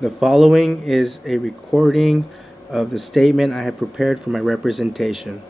The following is a recording of the statement I have prepared for my representation.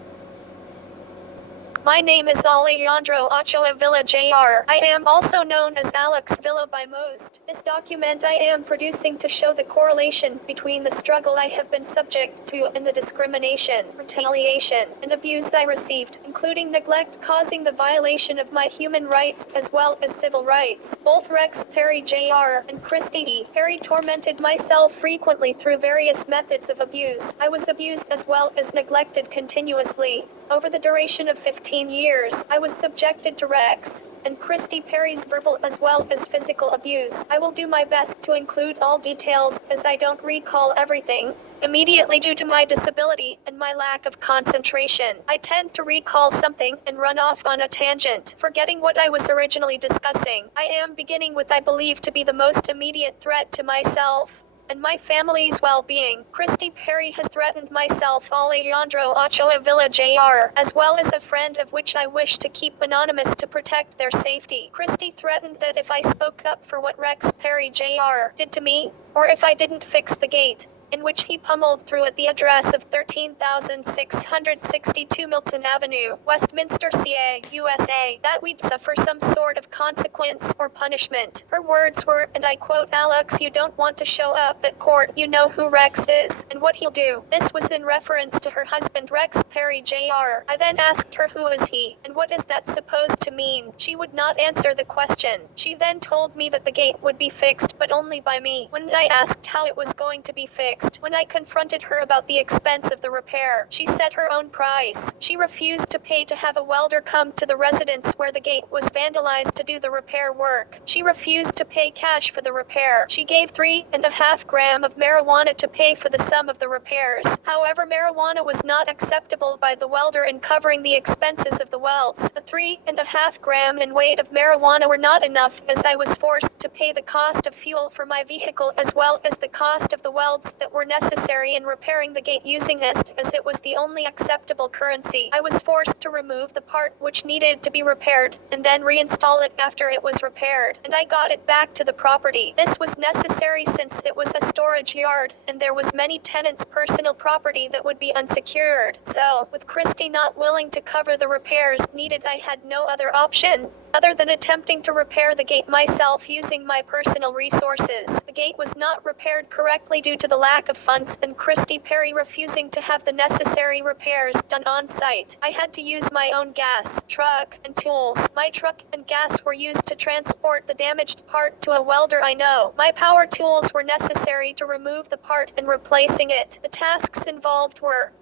My name is Alejandro Ochoa Villa Jr. I am also known as Alex Villa by most. This document I am producing to show the correlation between the struggle I have been subject to and the discrimination, retaliation, and abuse I received, including neglect causing the violation of my human rights as well as civil rights. Both Rex Perry Jr. and Christy E. Perry tormented myself frequently through various methods of abuse. I was abused as well as neglected continuously. Over the duration of 15 years, I was subjected to Rex and Christy Perry's verbal as well as physical abuse. I will do my best to include all details as I don't recall everything. Immediately due to my disability and my lack of concentration, I tend to recall something and run off on a tangent, forgetting what I was originally discussing. I am beginning with I believe to be the most immediate threat to myself and my family's well-being. Christy Perry has threatened myself, Alejandro Ochoa Villa Jr., as well as a friend of which I wish to keep anonymous to protect their safety. Christy threatened that if I spoke up for what Rex Perry Jr. did to me, or if I didn't fix the gate, in which he pummeled through at the address of 13,662 Milton Avenue, Westminster, CA, USA, that we'd suffer some sort of consequence or punishment. Her words were, and I quote, "Alex, you don't want to show up at court, you know who Rex is, and what he'll do." This was in reference to her husband Rex Perry Jr. I then asked her who is he, and what is that supposed to mean. She would not answer the question. She then told me that the gate would be fixed, but only by me. When I asked how it was going to be fixed, when I confronted her about the expense of the repair, she set her own price. She refused to pay to have a welder come to the residence where the gate was vandalized to do the repair work. She refused to pay cash for the repair. She gave 3.5 grams of marijuana to pay for the sum of the repairs. However, marijuana was not acceptable by the welder in covering the expenses of the welds. The 3.5 grams in weight of marijuana were not enough, as I was forced to pay the cost of fuel for my vehicle as well as the cost of the welds that were necessary in repairing the gate using this, as it was the only acceptable currency. I was forced to remove the part which needed to be repaired, and then reinstall it after it was repaired, and I got it back to the property. This was necessary since it was a storage yard, and there was many tenants' personal property that would be unsecured. So, with Christy not willing to cover the repairs needed, I had no other option other than attempting to repair the gate myself using my personal resources. The gate was not repaired correctly due to the lack of funds and Christy Perry refusing to have the necessary repairs done on site. I had to use my own gas, truck, and tools. My truck and gas were used to transport the damaged part to a welder I know. My power tools were necessary to remove the part and replacing it. The tasks involved were: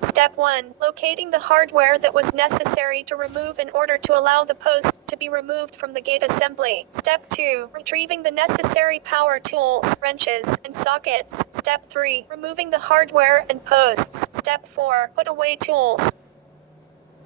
Step 1. Locating the hardware that was necessary to remove in order to allow the post to be removed from the gate assembly. Step 2. Retrieving the necessary power tools, wrenches, and sockets. Step 3. Removing the hardware and posts. Step 4. Put away tools.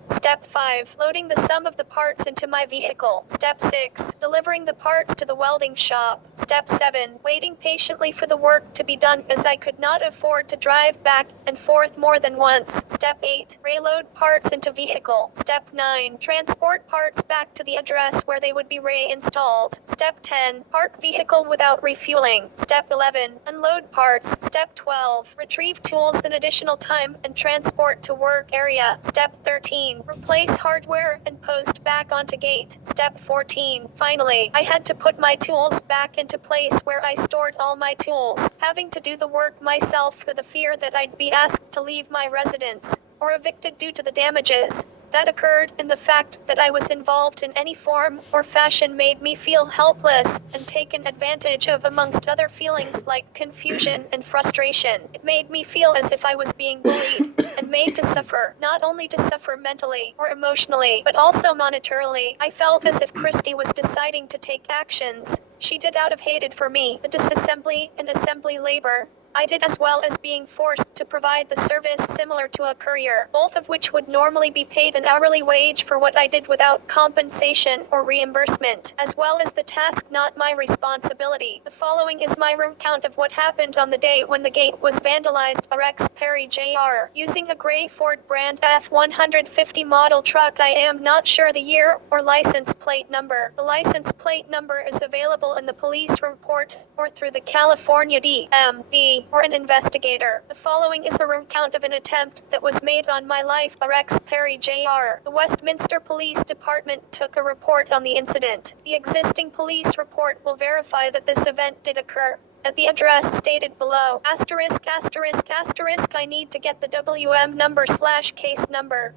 Step 5. Loading the sum of the parts into my vehicle. Step 6. Delivering the parts to the welding shop. Step 7. Waiting patiently for the work to be done as I could not afford to drive back and forth more than once. Step 8. Reload parts into vehicle. Step 9. Transport parts back to the address where they would be reinstalled. Step 10. Park vehicle without refueling. Step 11. Unload parts. Step 12. Retrieve tools in additional time and transport to work area. Step 13. Replace hardware and post back onto gate. Step 14. Finally, I had to put my tools back into place where I stored all my tools, having to do the work myself for the fear that I'd be asked to leave my residence, or evicted due to the damages that occurred, and the fact that I was involved in any form or fashion made me feel helpless and taken advantage of, amongst other feelings like confusion and frustration. It made me feel as if I was being bullied and made to suffer, not only to suffer mentally or emotionally, but also monetarily. I felt as if Christy was deciding to take actions she did out of hatred for me. The disassembly and assembly labor I did, as well as being forced to provide the service similar to a courier, both of which would normally be paid an hourly wage for what I did without compensation or reimbursement, as well as the task not my responsibility. The following is my recount of what happened on the day when the gate was vandalized by Rex Perry Jr. using a gray Ford brand F-150 model truck. I am not sure the year or license plate number. The license plate number is available in the police report or through the California DMV or an investigator. The following is a recount of an attempt that was made on my life by Rex Perry Jr. The Westminster Police Department took a report on the incident. The existing police report will verify that this event did occur at the address stated below. Asterisk, asterisk, asterisk, I need to get the WM number / case number.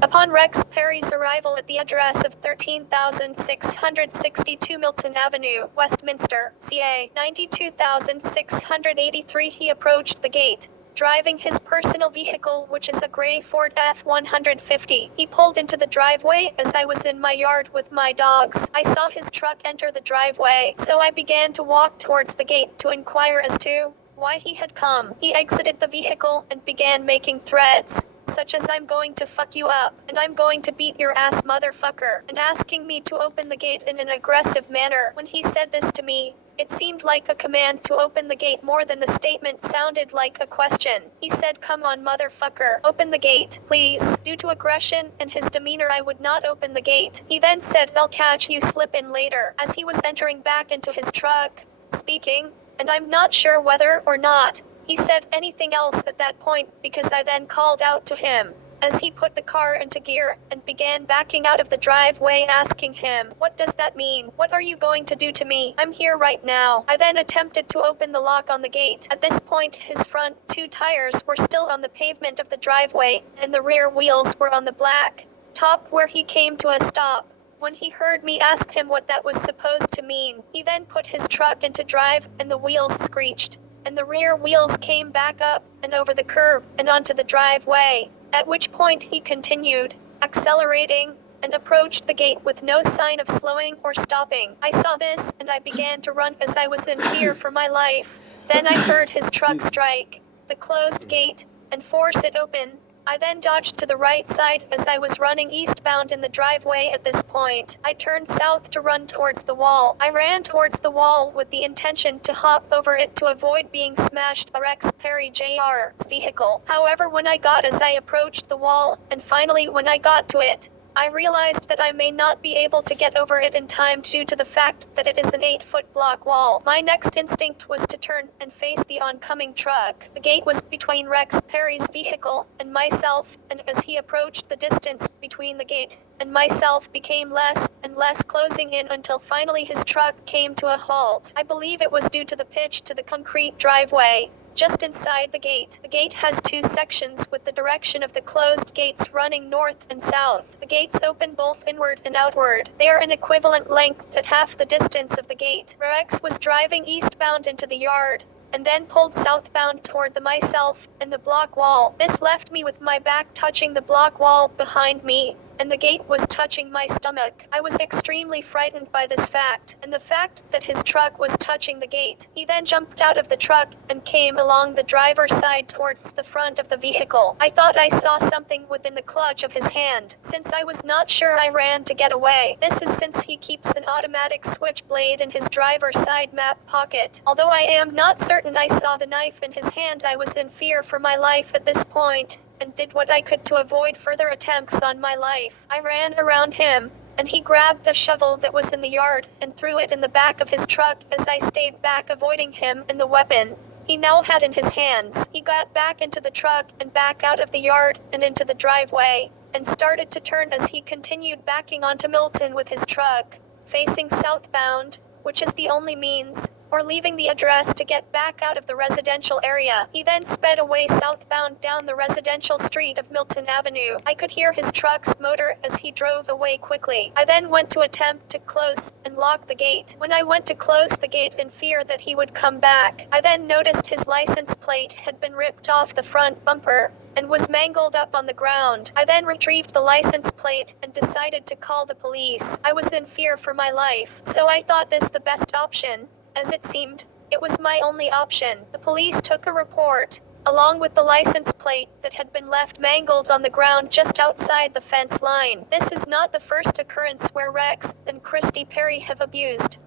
Upon Rex Perry's arrival at the address of 13,662 Milton Avenue, Westminster, CA, 92,683, he approached the gate, driving his personal vehicle, which is a gray Ford F-150. He pulled into the driveway as I was in my yard with my dogs. I saw his truck enter the driveway, so I began to walk towards the gate to inquire as to why he had come. He exited the vehicle and began making threats, such as "I'm going to fuck you up," and "I'm going to beat your ass, motherfucker," and asking me to open the gate in an aggressive manner. When he said this to me, it seemed like a command to open the gate more than the statement sounded like a question. He said, "Come on, motherfucker, open the gate, please." Due to aggression and his demeanor, I would not open the gate. He then said, "I'll catch you slippin' later," as he was entering back into his truck, speaking, and I'm not sure whether or not he said anything else at that point, because I then called out to him as he put the car into gear and began backing out of the driveway, asking him, "What does that mean? What are you going to do to me? I'm here right now." I then attempted to open the lock on the gate. At this point, his front 2 tires were still on the pavement of the driveway, and the rear wheels were on the black top where he came to a stop. When he heard me ask him what that was supposed to mean, he then put his truck into drive, and the wheels screeched, and the rear wheels came back up and over the curb and onto the driveway, at which point he continued accelerating and approached the gate with no sign of slowing or stopping. I saw this and I began to run as I was in fear for my life. Then I heard his truck strike the closed gate and force it open. I then dodged to the right side as I was running eastbound in the driveway. At this point, I turned south to run towards the wall. I ran towards the wall with the intention to hop over it to avoid being smashed by Rex Perry Jr.'s vehicle. However, when I approached the wall, and finally when I got to it, I realized that I may not be able to get over it in time due to the fact that it is an 8-foot block wall. My next instinct was to turn and face the oncoming truck. The gate was between Rex Perry's vehicle and myself, and as he approached, the distance between the gate and myself became less and less, closing in until finally his truck came to a halt. I believe it was due to the pitch to the concrete driveway just inside the gate. The gate has 2 sections with the direction of the closed gates running north and south. The gates open both inward and outward. They are an equivalent length at half the distance of the gate. Rex was driving eastbound into the yard and then pulled southbound toward myself and the block wall. This left me with my back touching the block wall behind me, and the gate was touching my stomach. I was extremely frightened by this fact, and the fact that his truck was touching the gate. He then jumped out of the truck and came along the driver's side towards the front of the vehicle. I thought I saw something within the clutch of his hand. Since I was not sure, I ran to get away. This is since he keeps an automatic switchblade in his driver's side map pocket. Although I am not certain I saw the knife in his hand, I was in fear for my life at this point, and did what I could to avoid further attempts on my life. I ran around him, and he grabbed a shovel that was in the yard and threw it in the back of his truck as I stayed back, avoiding him and the weapon he now had in his hands. He got back into the truck and back out of the yard and into the driveway, and started to turn as he continued backing onto Milton with his truck, facing southbound, which is the only means, or leaving the address to get back out of the residential area. He then sped away southbound down the residential street of Milton Avenue. I could hear his truck's motor as he drove away quickly. I then went to attempt to close and lock the gate. When I went to close the gate in fear that he would come back, I then noticed his license plate had been ripped off the front bumper and was mangled up on the ground. I then retrieved the license plate and decided to call the police. I was in fear for my life, so I thought this the best option, as it seemed It was my only option. The police took a report, along with the license plate that had been left mangled on the ground just outside the fence line. This is not the first occurrence where Rex and Christy Perry have abused